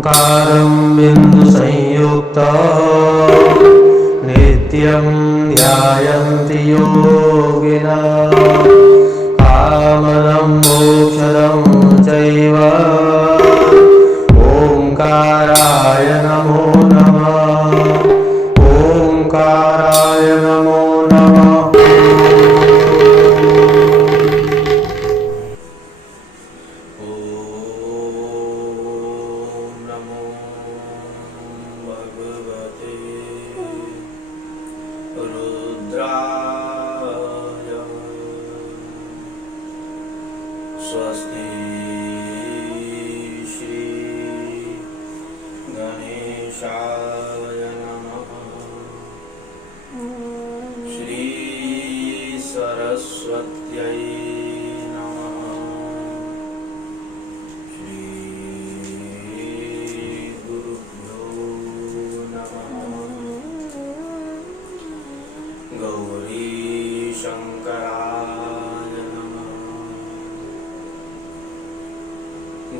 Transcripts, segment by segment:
ओंकारं बिन्दुसंयुक्तं नित्यं ध्यायन्ति योगिनः कामदं मोक्षदं चैव ओंकाराय नमो नमः। ओंकाराय नमो नमः।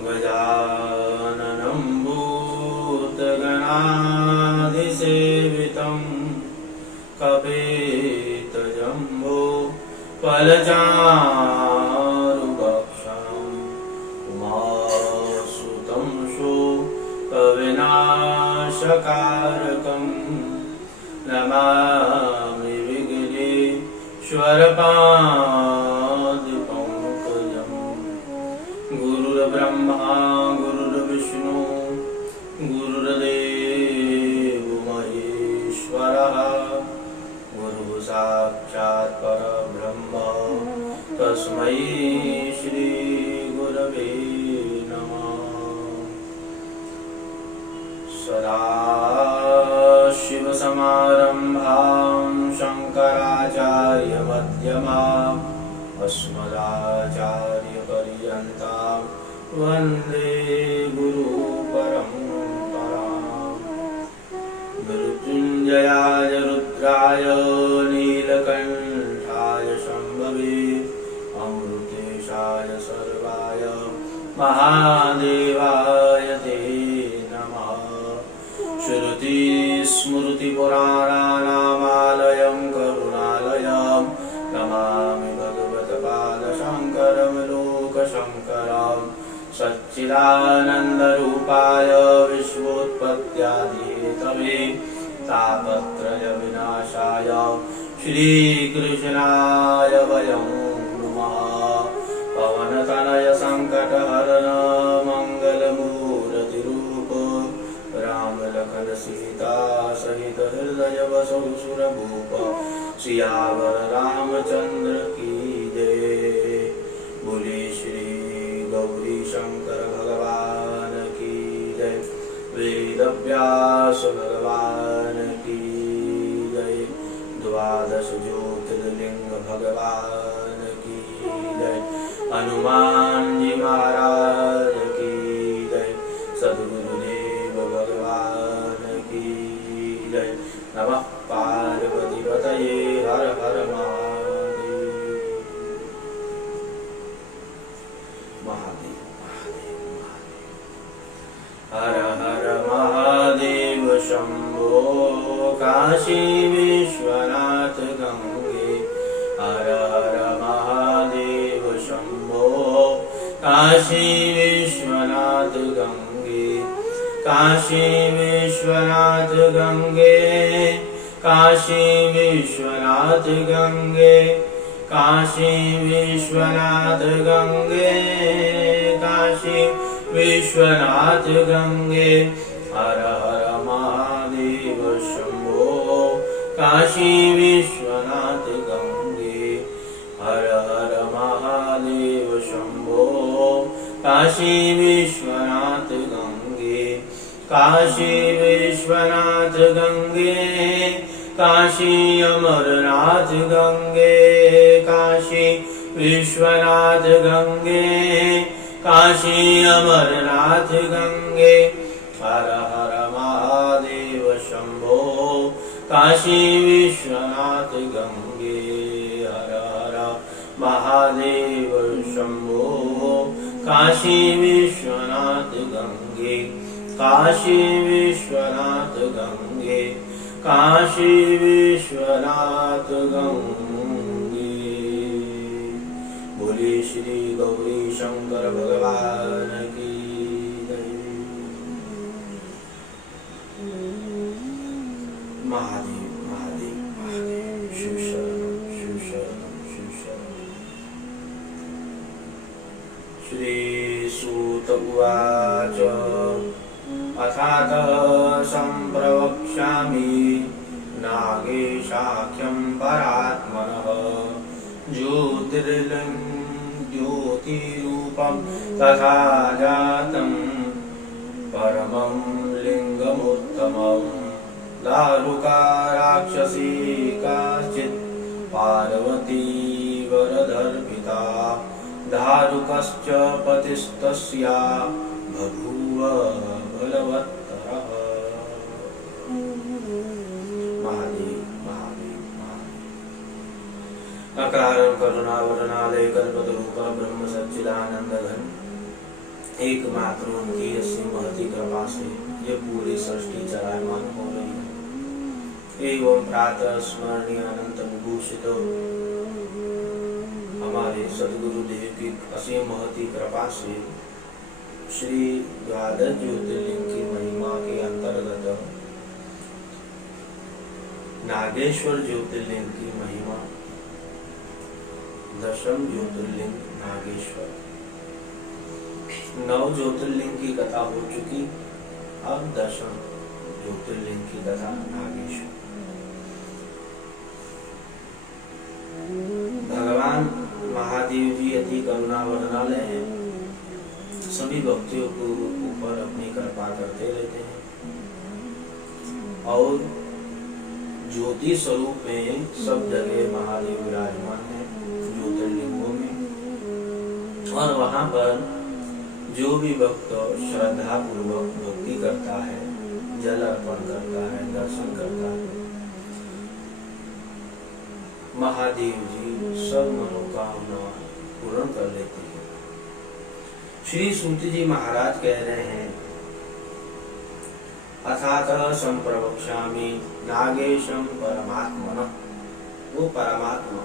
गजाननं भूतगणाधिसेवितं कपितजम्बो फलचारुभक्षणं उमासुतं शोकविनाशकारकं नमामि विघ्नेश्वरपादपङ्कजं। गुरुर्ब्रह्मा गुरुर्विष्णु गुरुर्देवो महेश्वरः गुरुः साक्षात् परब्रह्म तस्मै श्री गुरवे नमः। सदाशिवसमारम्भां शङ्कराचार्यमध्यमाम् अस्मदाचार्यपर्यन्तां वन्दे गुरुपरम्पराम्। मृत्युञ्जयाय रुद्राय नीलकण्ठाय शम्भवे अमृतेशाय सर्वाय महादेवाय ते नमः। श्रुतिस्मृतिपुराणानामालयं करुणालयं नमामि भगवत्पादशङ्करं लोकशङ्करं। सच्चिदानन्दरूपाय विश्वोत्पत्त्यादिहेतवे तापत्रयविनाशाय श्रीकृष्णाय वयं नमः। पवनतनय सङ्कटहरण मङ्गलमूर्तिरूप रामलखन सीता सहित हृदय बसौ सुरभूप सियावर रामचंद्र की जय। बोले श्री गौरी शंकर भगवान की जय। वेद व्यास भगवान की जय। द्वादश ज्योतिर्लिंग भगवान की जय। हनुमान जी महाराज की जय। सद्गुरुदेव भगवान की जय। नमः पार्वती पतये हर हर महादेव। हर हर महादेव शंभो काशी विश्वनाथ गंगे। हर हर महादेव शंभो काशी विश्वनाथ गंगे। काशी विश्वनाथ गंगे काशी विश्वनाथ गंगे। काशी विश्वनाथ गंगे काशी विश्वनाथ गंगे। हर हर महादेव शंभो काशी विश्वनाथ गंगे। हर हर महादेव शंभो काशी विश्वनाथ गंगे। काशी विश्वनाथ गंगे काशी अमरनाथ गंगे। काशी विश्वनाथ गंगे काशी अमरनाथ गंगे। हर हर महादेव शंभो काशी विश्वनाथ गंगे। हर हर महादेव शंभो काशी विश्वनाथ गंगे। काशी विश्वनाथ गंगे, काशी विश्वनाथ गंगे। बोले श्री गौरी शंकर भगवान की जय। महादेव महादेव महादेव, शिव शरणं शिव शरणं शिव शरणं। श्री सूत उवाच अथात संप्रवक्ष्यामि नागेशाख्यं परात्मनः ज्योतिरूपं तथा जातं परमं लिंगमुत्तमं। दारुका राक्षसी काचित् पार्वती वरदर्पिता, दारुकश्च पतिस्तस्या बभूव बलवत्तरः। महादेव महादेव महादेव। अकारण करुणावरणालय कल्पतरूप ब्रह्म सच्चिदानंद घन, एकमात्र उनकी असीम महती कृपा से ये पूरी सृष्टि चलायमान हो रही है। एवं प्रातः स्मरणीय अनंत विभूषित हमारे सदगुरुदेव की असीम महती कृपा से श्री द्वादश ज्योतिर्लिंग की महिमा के अंतर्गत नागेश्वर ज्योतिर्लिंग की महिमा, दशम ज्योतिर्लिंग नागेश्वर। 9 ज्योतिर्लिंग की कथा हो चुकी, अब दशम ज्योतिर्लिंग की कथा नागेश्वर। भगवान महादेव जी अति करुणा वरणालय हैं, सभी भक्तियों को ऊपर अपनी कृपा करते रहते हैं और ज्योति स्वरूप में सब जगह महादेव विराजमान है ज्योतिर्लिंगों में। और वहां पर जो भी भक्त श्रद्धा पूर्वक भक्ति करता है, जल अर्पण करता है, दर्शन करता है, महादेव जी सब मनोकामना पूर्ण कर लेते हैं। श्री सूत जी महाराज कह रहे हैं अथातः संप्रवक्ष्यामि नागेशं परमात्मनः, वो परमात्मा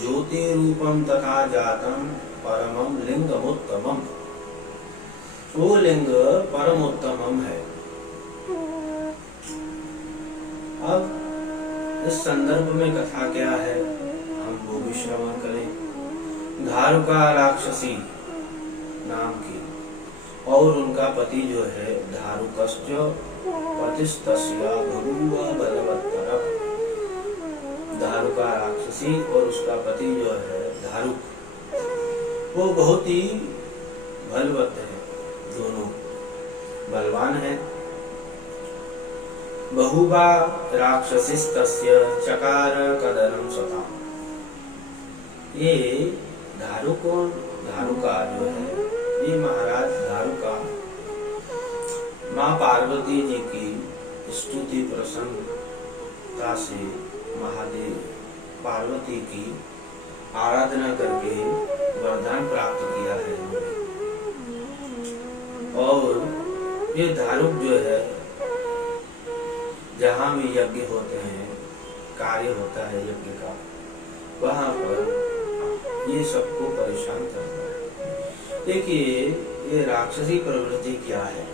ज्योति रूपम तथा जातम परमं लिंगमुत्तमम, वो लिंग परमोत्तमम है। अब इस संदर्भ में कथा क्या है हम वो भी श्रवण करें। धारुका राक्षसी नाम की और उनका पति जो है धारुकश्च पतिस्तस्या बभूव बलवत्तरः। धारुका राक्षसी और उसका पति जो है धारुक, वो बहुत ही बलवत्त है, दोनों बलवान है। बहुबा राक्षसिस्तस्य चकार कदनं सता, ये धारुका जो है, ये महाराज धारुका माँ पार्वती जी की स्तुति प्रसन्नता से महादेव पार्वती की आराधना करके वरदान प्राप्त किया है। और ये धारुक जो है, जहाँ भी यज्ञ होते हैं, कार्य होता है यज्ञ का, वहां पर ये सबको परेशान करता है। देखिए ये राक्षसी प्रवृत्ति क्या है।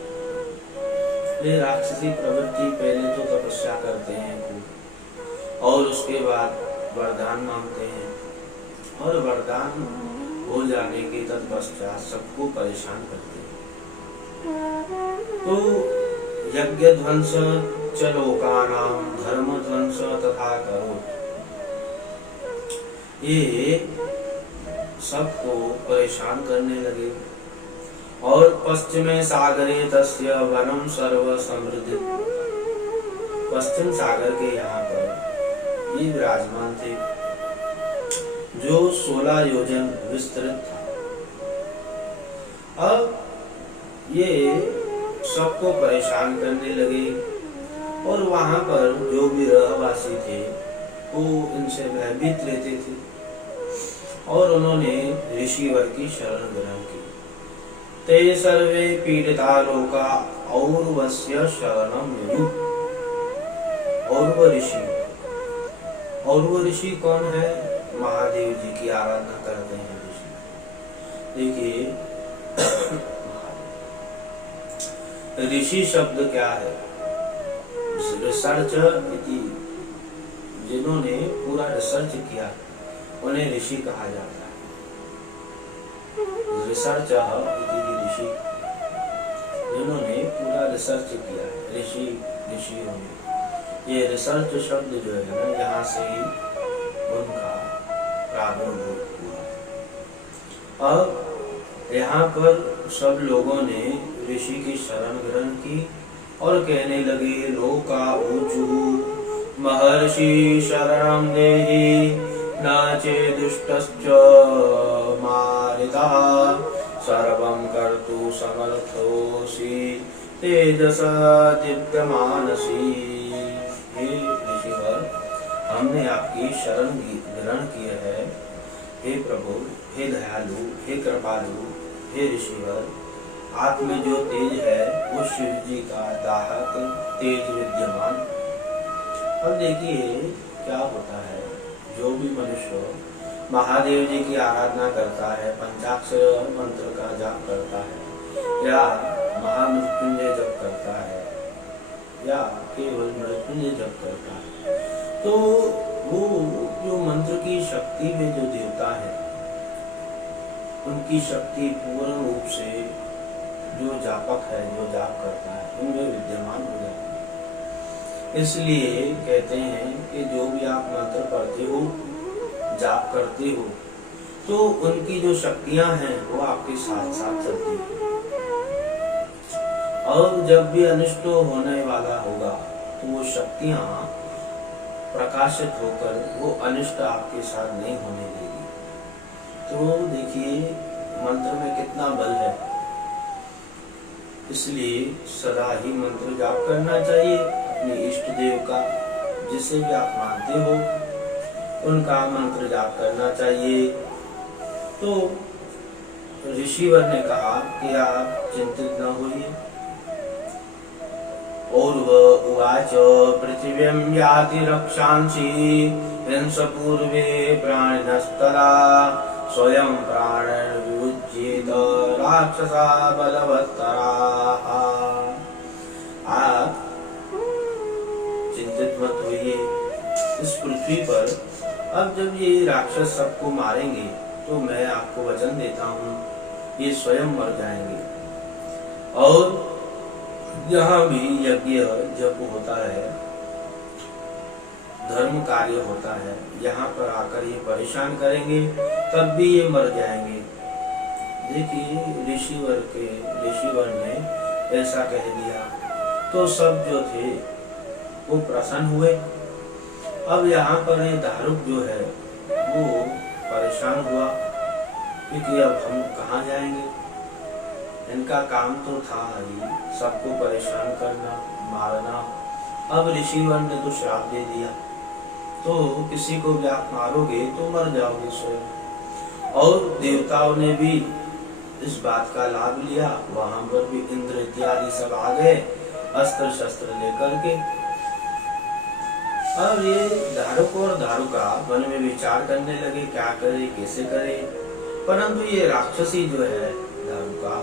ये राक्षसी प्रवृत्ति पहले तो तपस्या करते हैं और उसके बाद वरदान मांगते हैं और वरदान हो जाने के तत्पश्चात सबको परेशान करते हैं। तो यज्ञ ध्वंस च लोकानां धर्म ध्वंस तथा करो, ये सबको परेशान करने लगे। और पश्चिमे सागरे तस्य वनम सर्व समृद्धि, पश्चिम सागर के यहाँ पर ये विराजमान थे जो 16 योजन विस्तृत था। अब ये सबको परेशान करने लगे और वहां पर जो भी रहवासी थे वो इनसे भयभीत रहते थे और उन्होंने ऋषिवर की शरण ग्रहण की। ते सर्वे पीडिता लोका और्वस्य शरणं ययुः। और्व ऋषि, और्व ऋषि कौन है? महादेव जी की आराधना करते हैं ऋषि। देखिए ऋषि शब्द क्या है? रिसर्च इति, जिन्होंने पूरा रिसर्च किया उन्हें ऋषि कहा जाता है। रिसर्च इति ऋषि, जिन्होंने पूरा रिसर्च किया ऋषि, ऋषि होंगे। ये रिसर्च शब्द जो है ना, यहाँ से ही उनका प्रादुर्भाव हुआ। अब यहाँ पर सब लोगों ने ऋषि की शरण ग्रहण की और कहने लगे, लोका ऊचु महर्षि शरणं देहि न चेदुष्टश्च मारितः सर्वं कर्तुं समर्थोऽसि तेजसा दीप्यमानसि। हे ऋषिवर, हमने आपकी शरण ग्रहण की है। हे प्रभु, हे दयालु, हे कृपालु, हे ऋषिवर, आप में जो तेज है वो शिव जी का दाहक तेज विद्यमान। अब देखिए क्या होता है, जो भी मनुष्य महादेव जी की आराधना करता है, पंचाक्षर मंत्र का जाप करता है, या महामृत्युंजय जप करता है, या केवल मृत्युंजय जप करता है, तो वो जो मंत्र की शक्ति में जो देवता है, उनकी शक्ति पूर्ण रूप से जो जापक है, जो जाप करता है, उनमें विद्यमान हो जाती है। इसलिए कहते हैं कि जो भी आप मंत्र पढ़ते हो, जाप करते हो, तो उनकी जो शक्तियां हैं वो आपके साथ साथ चलती है। और जब भी अनिष्ट होने वाला होगा तो वो शक्तियां प्रकाशित होकर वो अनिष्ट आपके साथ नहीं होने देगी। तो देखिए मंत्र में कितना बल है। इसलिए सदा ही मंत्र जाप करना चाहिए अपने इष्ट देव का, जिसे भी आप मानते हो उनका मंत्र जाप करना चाहिए। तो ऋषिवर ने कहा कि आप चिंतित न होइए। और्व उवाच पृथिवीं याति रक्षांसि हिंस पूर्वे प्राणिनस्तदा स्वयं प्राणर्विमुच्येत राक्षसा बलवत्तराः। आप चिंतित मत होइए। इस पृथ्वी पर अब जब ये राक्षस सबको मारेंगे तो मैं आपको वचन देता हूँ, ये स्वयं मर जाएंगे। और जहाँ भी यज्ञ जप होता है, धर्म कार्य होता है, यहाँ पर आकर ये परेशान करेंगे, तब भी ये मर जाएंगे। देखिए ऋषिवर ने ऐसा कह दिया तो सब जो थे वो प्रसन्न हुए। अब यहाँ पर ये दारुक जो है वो परेशान हुआ, क्योंकि अब हम कहाँ जाएंगे। इनका काम तो था ही सबको परेशान करना, मारना। अब ऋषिवर ने तो श्राप दे दिया, तो किसी को भी आप मारोगे तो मर जाओगे स्वयं। और देवताओं ने भी इस बात का लाभ लिया, वहां पर भी इंद्र इत्यादि सब आ गए अस्त्र शस्त्र लेकर के। अब ये दारुक और दारुका मन में विचार करने लगे, क्या करे, कैसे करे। परंतु ये राक्षसी जो है दारुका,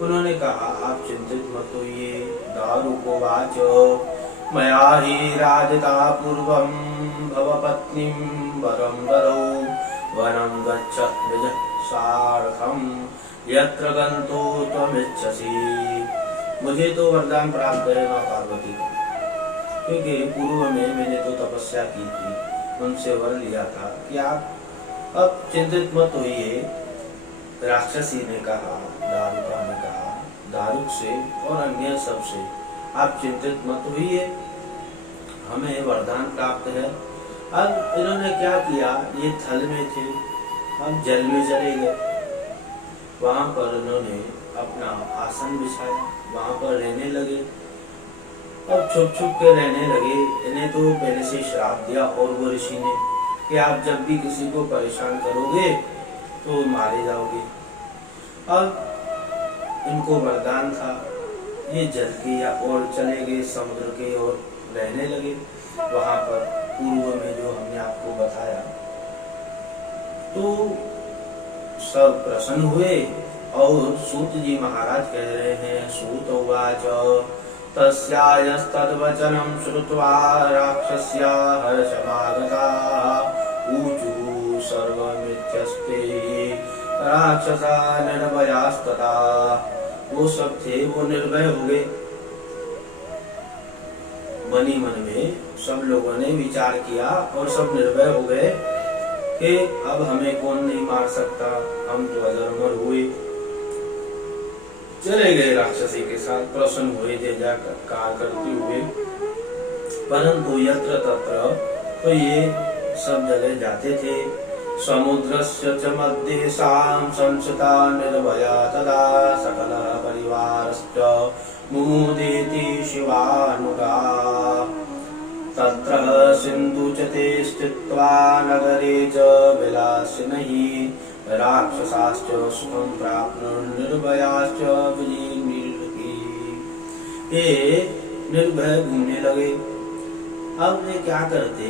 उन्होंने कहा आप चिंतित मत होइए। दारुकोवाच मया हि राजता पूर्वं भवपत्नीं वरं वरौ वनं गच्छत् निज सार्थं यत्र गन्तुं त्वमिच्छसि। मुझे तो वरदान प्राप्त है माँ पार्वती का, क्योंकि पूर्व में मैंने तो तपस्या की थी, उनसे वर लिया था कि आप अब चिंतित मत होइए। राक्षसी ने कहा, दारुका ने कहा दारुक से और अन्य सब से, आप चिंतित मत होइए, हमें वरदान प्राप्त है। अब इन्होंने क्या किया, ये थल में थे, अब जल में चले गए। वहां पर उन्होंने अपना आसन बिछाया, वहां पर रहने लगे। अब छुप छुप के रहने लगे। इन्हें तो पहले से श्राप दिया और वो ऋषि ने कि आप जब भी किसी को परेशान करोगे तो मारे जाओगे। अब इनको वरदान था, ये जल के या और चले गए, समुद्र के और रहने लगे। वहां पर पूर्व में जो हमने आपको बताया, तो सब प्रसन्न हुए। और सूत जी महाराज कह रहे हैं, सूत उवाच तस्यायस्तद्वचनं श्रुत्वा राक्षस्या हर्षमागताः ऊचुः सर्वमित्यस्ते राक्षसा निर्भयास्तथा। वो सब थे, वो निर्भय हो गए। मनी मन में सब लोगों ने विचार किया और सब निर्भय हो गए कि अब हमें कौन नहीं मार सकता, हम तो अजरमर हुए। चले गए राक्षसी के साथ, प्रसन्न हुए जय जयकार करते हुए। परंतु यत्र तत्र तो ये सब जगह जाते थे। समुद्रस्य च मध्येषां संस्थिता निर्भया तदा सकलः परिवारश्च मुमुदेति शिवानुगा। तत्र सिन्धु च ते स्थित्वा नगरे च विलासिनः राक्षसाश्च सुखं प्राप्नुर् निर्भयाश्च विजिनीर्हि। ये निर्भय घूमने लगे। अब वे क्या करते,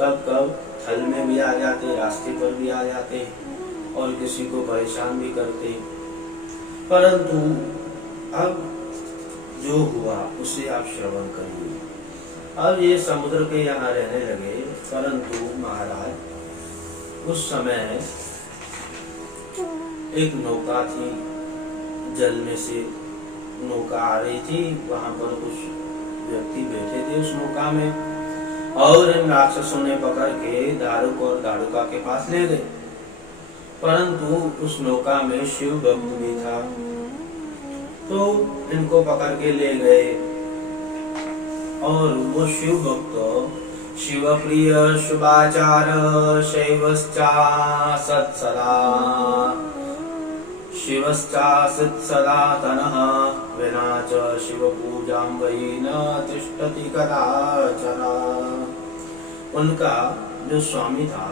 कब कब थल में भी आ जाते, रास्ते पर भी आ जाते और किसी को परेशान भी करते। परंतु अब जो हुआ उसे आप श्रवण करिए। अब ये समुद्र के यहाँ रहने लगे। परंतु महाराज उस समय एक नौका थी, जल में से नौका आ रही थी। वहां पर कुछ व्यक्ति बैठे थे उस नौका में, और इन राक्षसों ने पकड़ के दारुक और दारुका के पास ले गए। परंतु उस नौका में शिव भक्त भी था, तो इनको पकड़ के ले गए। और वो शिव भक्त शिव प्रिय शुभाचार शैवश्चा सत्सदा शिवश्चासित् सनातनः विना च शिव पूजां वै न तिष्ठति कदाचन। उनका जो स्वामी था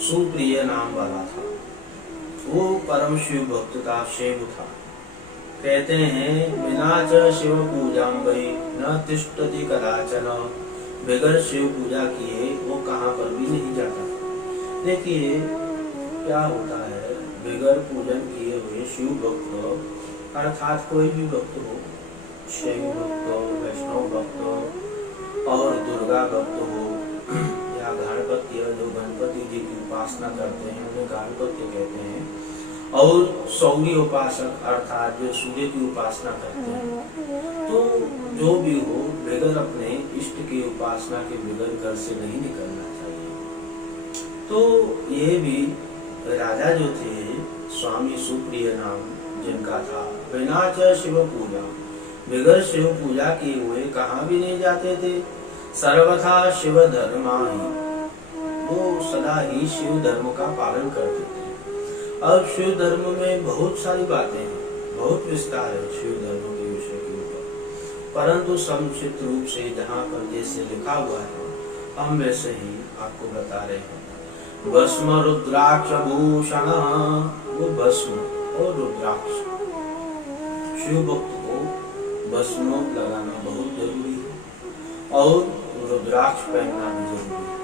सुप्रिय नाम वाला था, वो परम शिव भक्त था, शैव था। कहते हैं विना च शिव पूजां वै न तिष्ठति कदाचन, बगैर शिव पूजा किए वो कहाँ पर भी नहीं जाता। देखिए क्या होता है, बगैर पूजन किए हुए शिव भक्त अर्थात कोई भी भक्त हो, शैव भक्त, वैष्णव भक्त और दुर्गा भक्त हो या गणपति, जो गणपति जी की उपासना करते हैं उन्हें गणपति कहते हैं, और सौर्य उपासक अर्थात जो सूर्य की उपासना करते हैं। तो जो भी हो, बगैर अपने इष्ट की उपासना के बगैर घर से नहीं निकलना चाहिए। तो ये भी राजा जो थे, स्वामी सुप्रिय नाम जिनका था, बिना च शिव पूजा, बगैर शिव पूजा किए हुए कहाँ भी नहीं जाते थे। सर्वथा शिव धर्मा ही, वो सदा ही शिव धर्म का पालन करते थे। अब शिव धर्म में बहुत सारी बातें हैं, बहुत विस्तार है शिव धर्म के विषय के ऊपर, परंतु संक्षिप्त रूप से जहाँ पर जैसे लिखा हुआ है हम वैसे ही आपको बता रहे हैं। भस्म रुद्राक्ष भूषण, वो भस्म और रुद्राक्ष, शिव भक्त को भस्म लगाना बहुत जरूरी है और रुद्राक्ष पहनना भी जरूरी है।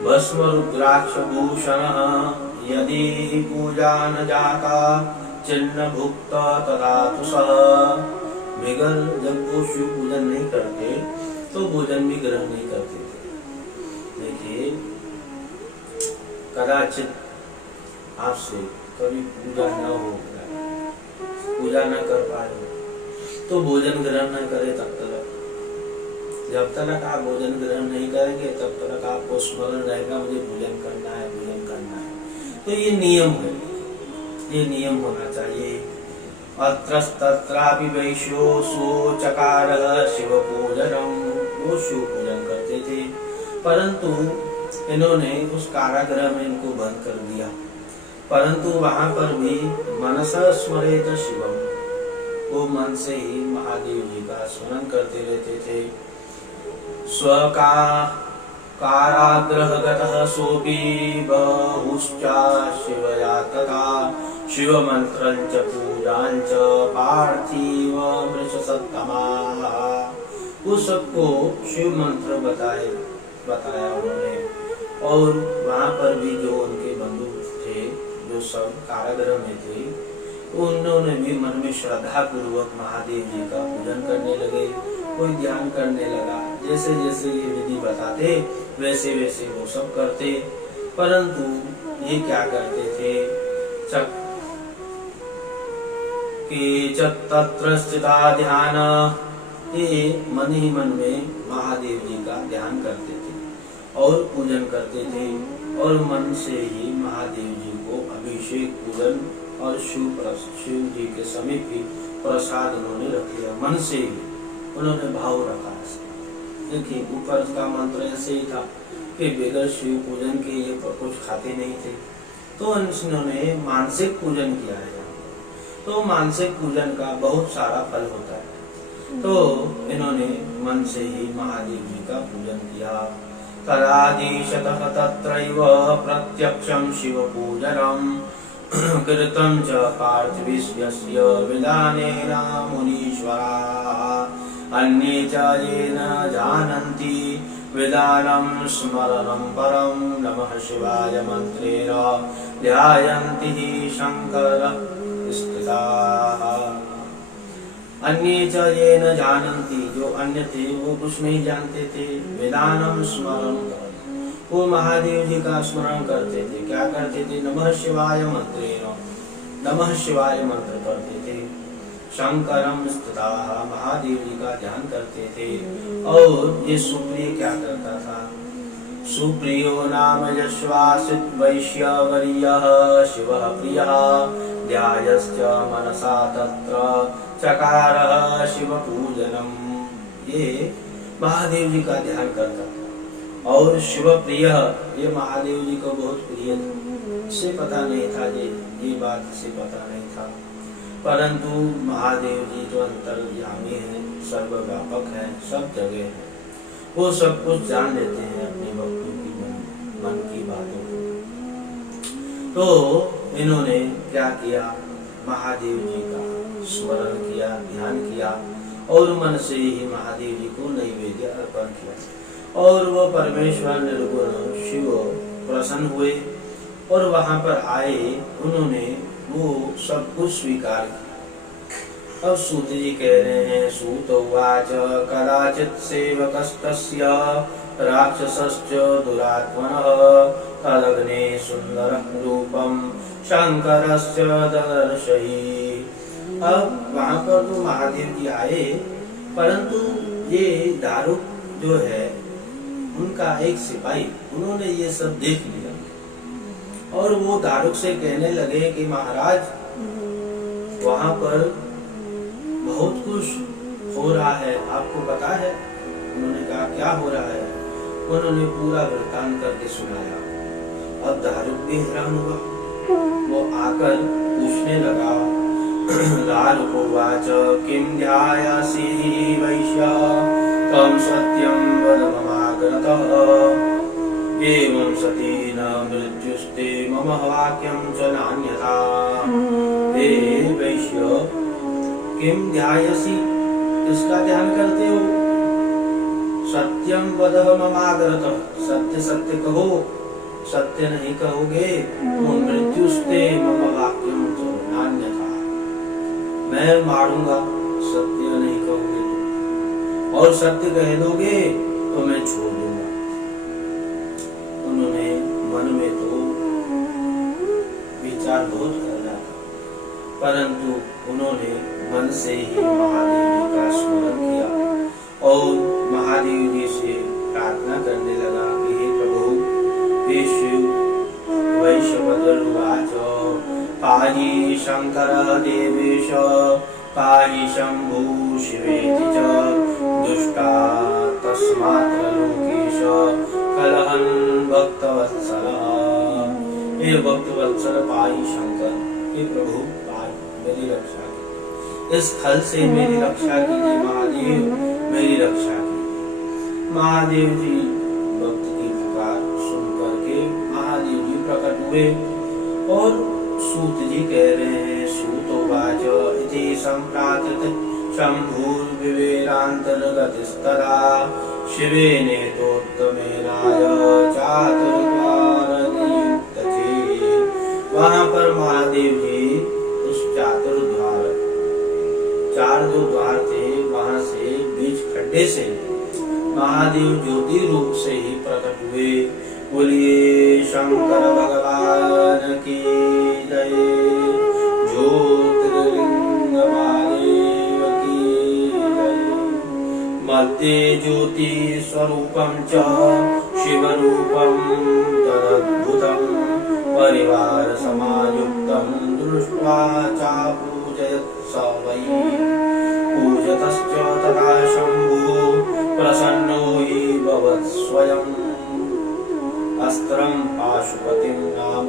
भस्म रुद्राक्ष भूषण यदि पूजा न जाता चिन्ह भुक्त तदा तु सः। बगैर जब वो शिव पूजन नहीं करते तो भोजन भी ग्रहण नहीं करते थे। देखिए कदाचित आपसे कभी पूजा न हो, पूजा न कर पाए तो भोजन ग्रहण न करे तब तक, जब तक आप भोजन ग्रहण नहीं करेंगे तब तक आपको स्मरण रहेगा मुझे भोजन करना है, भोजन करना है। तो ये नियम है, ये नियम होना चाहिए। अत्रस्तत्रापि वैश्यो चकार शिव पूजनम, वो शिव पूजन करते थे, परंतु इन्होंने उस कारागृह में इनको बंद कर दिया। परंतु वहां पर भी मनस स्मरेत शिवम, वो मन से ही महादेव जी का स्मरण करते रहते थे। स्वका कारागृह गतः सोपि बहुश्चा शिवया तथा शिव मंत्रंच पूजांच पार्थिव मृषसत्तमाः। उस सबको शिव मंत्र बताया उन्होंने। और वहां पर भी जो उनके बंधु थे, जो सब कारागृह में थे, उन्होंने भी मन में श्रद्धा पूर्वक महादेव जी का पूजन करने लगे। कोई ध्यान करने लगा, जैसे जैसे ये विधि बताते वैसे वैसे वो सब करते। परंतु ये क्या करते थे, तत्र स्थिता ध्यान, ये मन ही मन में महादेव जी का ध्यान करते थे और पूजन करते थे। और मन से ही महादेव जी को अभिषेक पूजन और शिव जी के समीप ही प्रसाद उन्होंने रख लिया। मन से ही उन्होंने भाव रखा। देखिए ऊपर का मंत्र ऐसे ही था कि बगैर शिव पूजन के ये कुछ खाते नहीं थे। तो इन्होंने मानसिक पूजन किया है। तो मानसिक पूजन का बहुत सारा फल होता है। तो इन्होंने मन से ही महादेव जी का पूजन किया। तदादिशतः तत्रैव प्रत्यक्षं शिव पूजनम् कृतं च पार्थिवस्य विधानेन मुनीश्वराः। अन्ये च येन जानन्ति विधानं स्मरणं परं नमः शिवाय मंत्रेण ध्यायन्ति शंकर स्थिताः। अन्ये च ये न जानन्ति, जो अन्य थे वो कुछ नहीं जानते थे। विधानम स्मरण, वो महादेव जी का स्मरण करते थे। क्या करते थे, नमः शिवाय मंत्रेण, नमः शिवाय मंत्र करते थे। शंकरम स्थिताः, महादेव जी का ध्यान करते थे। और ये सुप्रिय क्या करता था, सुप्रियो नाम यश्वासित वैश्यवर्यः शिवः प्रियः ध्यायश्च मनसा तत्र चकारः शिव पूजनम। ये महादेव जी का ध्यान करता था। और शिव प्रिय, ये महादेव जी को बहुत प्रिय था। इसे पता नहीं था, ये बात इसे पता नहीं था। परंतु महादेव जी तो अंतर्यामी है, सर्वव्यापक है, सब जगह है। वो सब कुछ जान लेते हैं अपने भक्तों की मन की बातों को। तो इन्होंने क्या किया, महादेव जी का स्मरण किया, ध्यान किया और मन से ही महादेव जी को नैवेद्य अर्पण किया। और वो परमेश्वर निर्गुण शिव प्रसन्न हुए और वहां पर आए। उन्होंने वो सब कुछ स्वीकार किया। अब सूत जी कह रहे हैं, सूत उवाच कदाचित् सेवकस्तस्य राक्षसश्च दुरात्मनः तदग्ने सुंदरः रूपं शंकरस्य ददर्शहि। अब वहां पर तो महादेव जी आए, परंतु ये दारुक जो है उनका एक सिपाही, उन्होंने ये सब देख लिया और वो दारुक से कहने लगे कि महाराज वहां पर बहुत कुछ हो रहा है, आपको पता है। उन्होंने कहा क्या हो रहा है। उन्होंने पूरा वृत्तांत करके सुनाया। अब दारुक भी हैरान हुआ, वो आकर पूछने लगा, दारुकोवाच किं ध्यायासि वैश्य त्वं सत्यं वद ममाग्रतः एवं सती न मृत्युस्ते मम वाक्यं च नान्यथा। हे वैश्य, किं ध्यायसि, किसका ध्यान करते हो। सत्यं वद ममाग्रतः, सत्य सत्य कहो, सत्य नहीं कहोगे तो मृत्युस्ते मम वाक्यं च नान्यथा, मैं मारूंगा। सत्य नहीं कहोगे तो, और सत्य कह दोगे तो मैं छोड़ दूंगा। उन्होंने मन में तो विचार बहुत कर रहा था, परंतु उन्होंने मन से ही महादेव जी का स्मरण किया और महादेव जी से प्रार्थना करने लगा कि हे प्रभु, हे शिव, वैश्यवदरुवाच पाहि शंकर देवेश पाहि शंभु शिवेति च दुष्टा तस्मात् लोकेश कलहन् भक्तवत्सलः। हे भक्तवत्सल, पाहि शंकर, हे प्रभु मेरी रक्षा की, इस फल से मेरी रक्षा कीजिए महादेव, मेरी रक्षा कीजिए। महादेव जी भक्त की पुकार सुन करके महादेव जी प्रकट हुए और सूत जी कह रहे हैं सूतोवाच इति सम्प्रार्थित शम्भुर्विवेरान्तर्गतस्तदा शिवेनेतोत्तमेनाय चातुर्द्वारनियुक्तचे। वहां पर महादेव जी उस चार जो द्वार थे वहां से बीच खड्डे से महादेव ज्योति रूप से ही प्रकट हुए। बोलिए शंकर भगवान की जय। ज्योतिर्लिंग महादेव की जय। मध्ये ज्योति स्वरूपं च शिवरूपं तदद्भुतं परिवार समायुक्तं दृष्ट्वा चापूजयत् स वै। पूजतश्च तथा शम्भुः प्रसन्नो हि भवत् स्वयम्। अस्त्रं पाशुपतिं नाम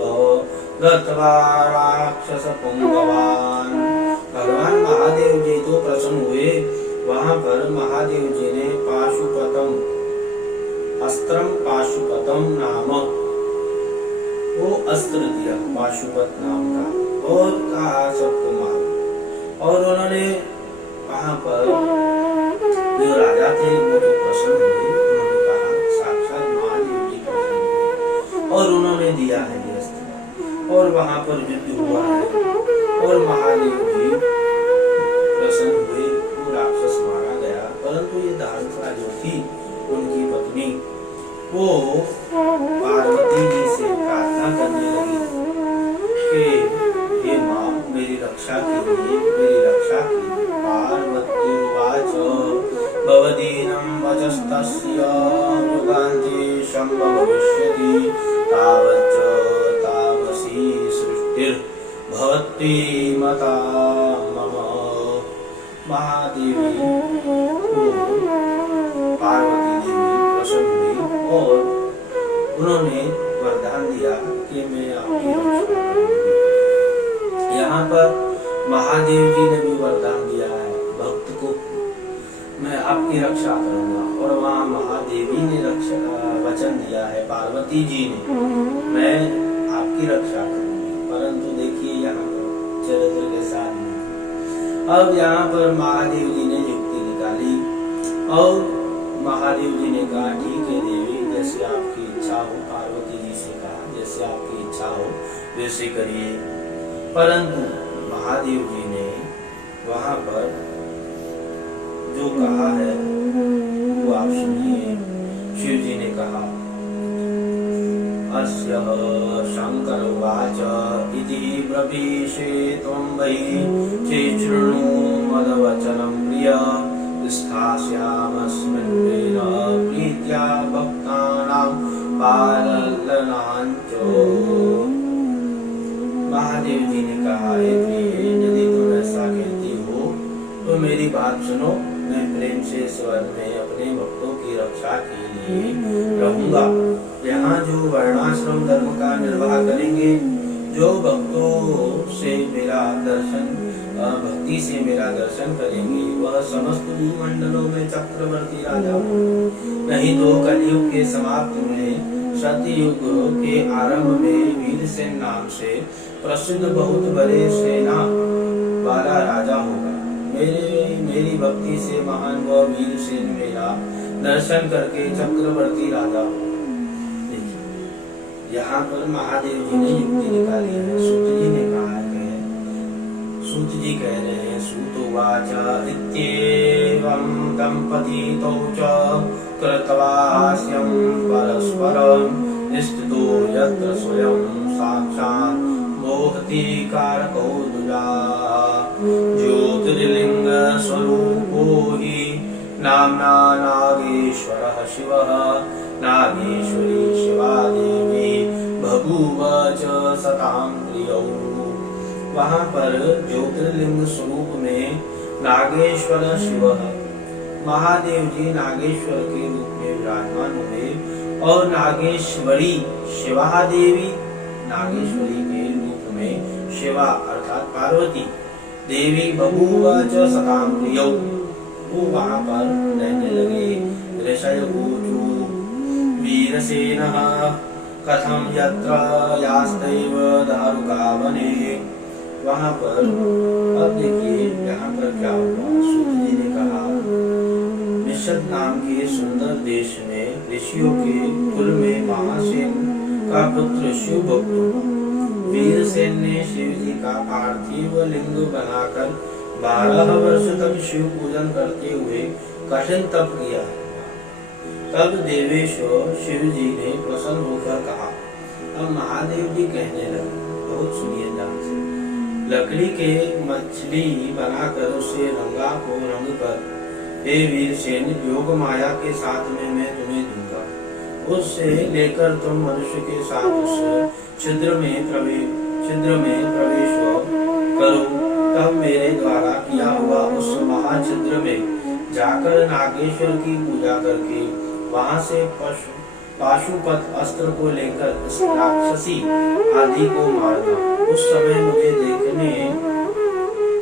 दत्त्वा राक्षसपुङ्गवान्। भगवान महादेव जी तो प्रसन्न हुए। वहां पर महादेव जी ने पाशुपतम अस्त्रम पाशुपतम नाम वो अस्त्र दिया पाशुपत नाम का और कहा सबको मारो। और उन्होंने वहां पर जो राजा थे वो तो प्रसन्न हुए। उन्होंने कहा साक्षात महादेव जी प्रसन्न हुए और उन्होंने दिया है ये अस्त्र। और वहां पर युद्ध हुआ है और महादेव जी प्रसन्न हुए। वो राक्षस मारा गया। परंतु ये दारुका जो थी उनकी पत्नी वो पार्वती जी से प्रार्थना करने लगी कि ये माँ मेरी रक्षा कीजिए, मेरी रक्षा कीजिए। पार्वती उवाच भवदीनं वचस्तस्य युगान्ते सम्भविष्यति तावच्च तावसी सृष्टिर्भवति मता मम। महादेवी को पार्वती देवी प्रसन्न हुई और उन्होंने वरदान दिया कि मैं आपकी रक्षा करूंगी। यहाँ पर महादेव जी ने भी वरदान दिया है भक्त को, मैं आपकी रक्षा करूंगा। और वहाँ महादेवी ने रक्षा वचन दिया है पार्वती जी ने, मैं आपकी रक्षा करूंगी। परंतु देखिए यहाँ पर चरित्र के साथ में अब यहाँ पर महादेव जी ने युक्ति निकाली और महादेव जी ने कहा ठीक है देवी, जैसे आपकी इच्छा हो। पार्वती जी से कहा जैसे आपकी इच्छा हो वैसे करिए। परंतु महादेव जी ने वहां पर जो कहा है वो आप सुनिए। शिव जी ने कहा अस्य शंकर उवाच इति ब्रवीषे त्वं वै चेच्छृणु मदवचनं प्रिय स्थास्यामस्मिन् वेन प्रीत्या भक्तानां पालनाञ्च। महादेव जी ने कहा हे प्रिय, यदि तुम ऐसा कहती हो तो मेरी बात सुनो। मैं प्रेम से इस वन में अपने भक्तों की रक्षा के लिए रहूंगा। यहाँ जो वर्णाश्रम धर्म का निर्वाह करेंगे, जो भक्तों से मेरा दर्शन भक्ति से मेरा दर्शन करेंगे, वह समस्त भूमंडलों में चक्रवर्ती राजा हो। नहीं तो कलयुग के समाप्त में सतयुग के आरंभ में वीरसेन नाम से प्रसिद्ध बहुत बड़े सेना वाला राजा होगा। मेरी भक्ति से महान वह वीरसेन मेरा दर्शन करके चक्रवर्ती राजा हो। यहाँ पर महादेव जी ने युक्ति निकाली है। सूत जी ने कहा है, सूत जी कह रहे हैं सूतोवाच इत्येवं दंपतितौ च कृत्वा हास्यं परस्परं स्थितो यत्र स्वयं साक्षात् मोहति कारको दुजा। ज्योतिर्लिंग स्वरूपो हि नाम्ना नागेश्वरः शिवः नागेश्वरी शिवा देवी बभूव च सतां प्रियौ। वहां पर ज्योतिर्लिंग स्वरूप में नागेश्वर शिव महादेव जी नागेश्वर के रूप में विराजमान हुए और नागेश्वरी शिवा देवी नागेश्वरी के रूप में शिवा अर्थात पार्वती देवी बभूव च सतां प्रियौ। वो वहां पर रहने लगे। ऋषय ऊचु वीरसेनः कथम यत्र यास्तैव दारुकावने। वहां पर अब देखिए यहाँ पर क्या हुआ। सूत जी ने कहा, निषद नाम के सुंदर देश में ऋषियों के कुल में महासेन का पुत्र शिव भक्त हुआ। वीरसेन ने शिव जी का पार्थिव लिंग बनाकर 12 वर्ष तक शिव पूजन करते हुए कठिन तप किया। तब देवेश्वर शिव जी ने प्रसन्न होकर कहा। अब महादेव जी कहने लगे, बहुत सुनिए ध्यान से, लकड़ी के मछली बनाकर उसे रंगा को रंग कर, हे वीरसेन, योग माया के साथ में मैं तुम्हें दूंगा। उससे लेकर तुम मनुष्य के साथ उस छिद्र में प्रवेश करो। तब मेरे द्वारा किया हुआ उस महाछिद्र में जाकर नागेश्वर की पूजा करके वहां से पाशुपत अस्त्र को लेकर इस राक्षसी आदि को मारना। उस समय मुझे देखने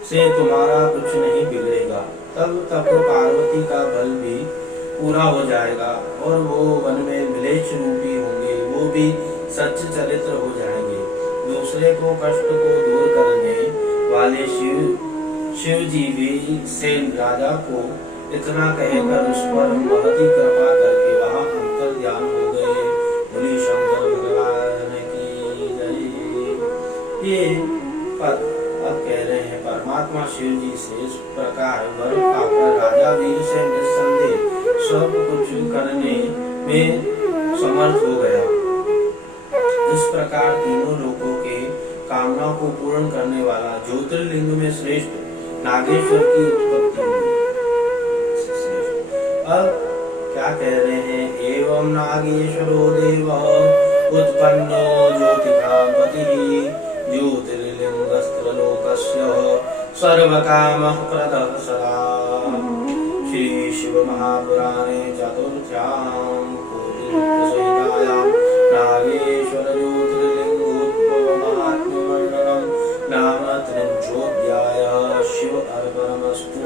से तुम्हारा कुछ नहीं बिगड़ेगा। तब तक पार्वती का बल भी पूरा हो जाएगा और वो वन में मिलेच्छ रूपी होंगे, वो भी सच्च चरित्र हो जाएंगे। दूसरे को कष्ट को दूर करने वाले शिव जी भी सेन राजा को इतना कहकर उस पर महती कृपा करके वहां अंतर ध्यान हो गए। बोली शंकर भगवान की जय। ये पद अब कह रहे हैं परमात्मा शिव जी से इस प्रकार वर पाकर राजा वीर से निस्संदेह सब कुछ करने में समर्थ हो गया। इस प्रकार तीनों लोगों के कामना को पूर्ण करने वाला ज्योतिर्लिंग में श्रेष्ठ नागेश्वर की उत्पत्ति हुई। अब क्या कह रहे हैं, एवं नागेश्वरो देव उत्पन्नो ज्योतिकापतिः ज्योतिर्लिंगस्त्रलोकस्य सर्वकामः प्रदः सदा। श्री शिव महापुराणे चतुर्थ्यां कोटिसहितायां नागेश्वर ज्योतिर्लिंगोद्भव महात्म्य वर्णनम् नाम त्रिंशोऽध्यायः। शिव अर्पणमस्तु।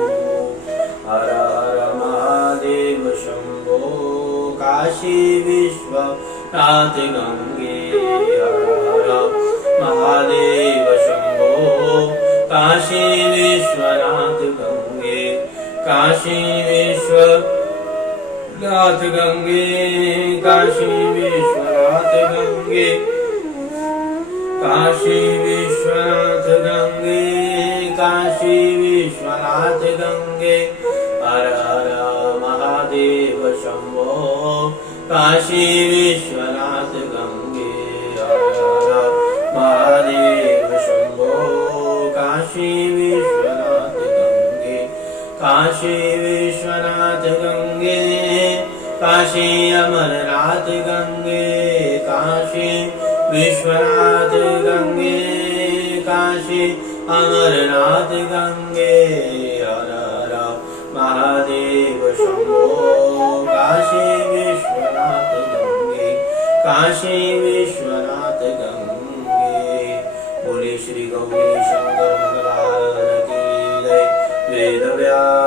हर हर महादेव शंभो काशी विश्वनाथ गंगे। हर हर महादेव शंभो काशी विश्वनाथ गंगे। काशी विश्वनाथ गंगे। काशी विश्वनाथ गंगे। काशी विश्वनाथ गंगे। काशी विश्वनाथ गंगे। हर हर महादेव शंभो काशी विश्वनाथ गंगे। हर हर महादेव शंभो काशी विश्वनाथ गंगे। काशी विश्वनाथ गंगे। काशी अमरनाथ गंगे। काशी विश्वनाथ गंगे। काशी अमरनाथ गंगे। हर हर महादेव शंभो काशी विश्वनाथ गंगे। काशी विश्वनाथ गंगे। बोले श्री गौरी शंकर भगवान की जय। वेद व्यास